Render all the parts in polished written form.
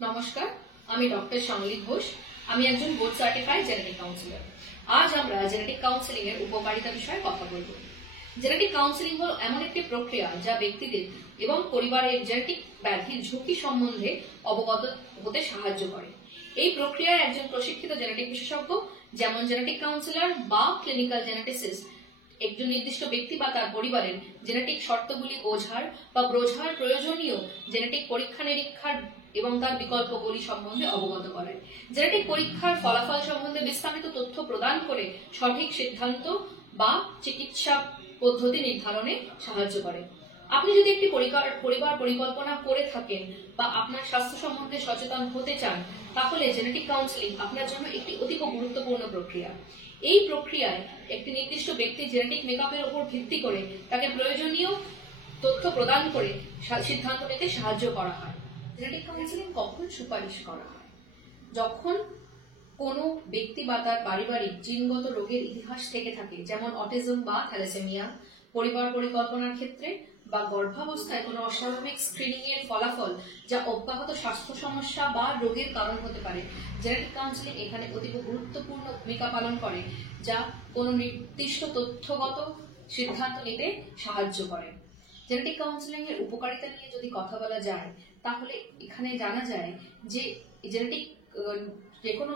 নমস্কার, আমি ডক্টর শামলী ঘোষ। আমি একজন বোর্ড সার্টিফাইড জেনেটিক কাউন্সিলর। আজ আমরা জেনেটিক কাউন্সেলিং এর উপকারিতা বিষয়ে কথা বলব। জেনেটিক কাউন্সেলিং হলো এমন একটি প্রক্রিয়া যা ব্যক্তিদের এবং পরিবারের জেনেটিক ব্যাধির ঝুঁকি সম্বন্ধে অবগত হতে সাহায্য করে। এই প্রক্রিয়ায় একজন প্রশিক্ষিত জেনেটিক বিশেষজ্ঞ, যেমন জেনেটিক কাউন্সিলর বা ক্লিনিক্যাল জেনেটিসিস্ট, একজন নির্দিষ্ট ব্যক্তি বা তার পরিবারের জেনেটিক শর্তগুলি বোঝার বা বোঝার প্রয়োজনীয় জেনেটিক পরীক্ষা নিরীক্ষার এবং তার বিকল্পগুলি সম্বন্ধে অবগত করেন। জেনেটিক পরীক্ষার ফলাফল সম্বন্ধে বিস্তারিত তথ্য প্রদান করে সঠিক সিদ্ধান্ত বা চিকিৎসা পদ্ধতি নির্ধারণে সাহায্য করে। আপনি যদি একটি পরিবার পরিকল্পনা করে থাকেন বা আপনার স্বাস্থ্য সম্বন্ধে সচেতন হতে চান, তাহলে জেনেটিক কাউন্সেলিং আপনার জন্য একটি অতীব গুরুত্বপূর্ণ প্রক্রিয়া। এই প্রক্রিয়ায় একটি নির্দিষ্ট ব্যক্তির জেনেটিক মেকআপের উপর ভিত্তি করে তাকে প্রয়োজনীয় তথ্য প্রদান করে সিদ্ধান্ত নিতে সাহায্য করা হয়। জেনেটিক কাউন্সেলিং কখন সুপারিশ করা হয়? যখন কোনো ব্যক্তি বা তার পারিবারিক জিনগত রোগের ইতিহাস থেকে থাকে, যেমন অটিজম বা থ্যালাসেমিয়া, পরিবার পরিকল্পনার ক্ষেত্রে, বা গর্ভাবস্থায় কোনো অস্বাভাবিক স্ক্রিনিং এর ফলাফল যা অব্যাহত স্বাস্থ্য সমস্যা বা রোগের কারণ হতে পারে। জেনেটিক কাউন্সেলিং এখানে অতীব গুরুত্বপূর্ণ ভূমিকা পালন করে, যা কোনো নির্দিষ্ট তথ্যগত সিদ্ধান্ত নিতে সাহায্য করে। জেনেটিক কাউন্সেলিং এর উপকারিতা নিয়ে যদি কথা বলা যায়, তাহলে এখানে জানা যায় যে যে কোনো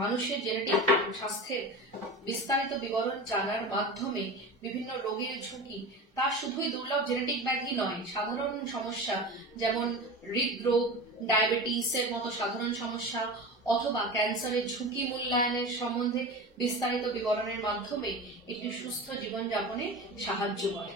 মানুষের জেনেটিক স্বাস্থ্যের বিস্তারিত বিবরণ জানার মাধ্যমে বিভিন্ন রোগের ঝুঁকি, তা শুধুই দুর্লভ জেনেটিক ব্যাধি নয়, সাধারণ সমস্যা যেমন হৃদরোগ, ডায়াবেটিসের মতো সাধারণ সমস্যা অথবা ক্যান্সারের ঝুঁকি মূল্যায়নের সম্বন্ধে বিস্তারিত বিবরণের মাধ্যমে একটি সুস্থ জীবনযাপনে সাহায্য করে।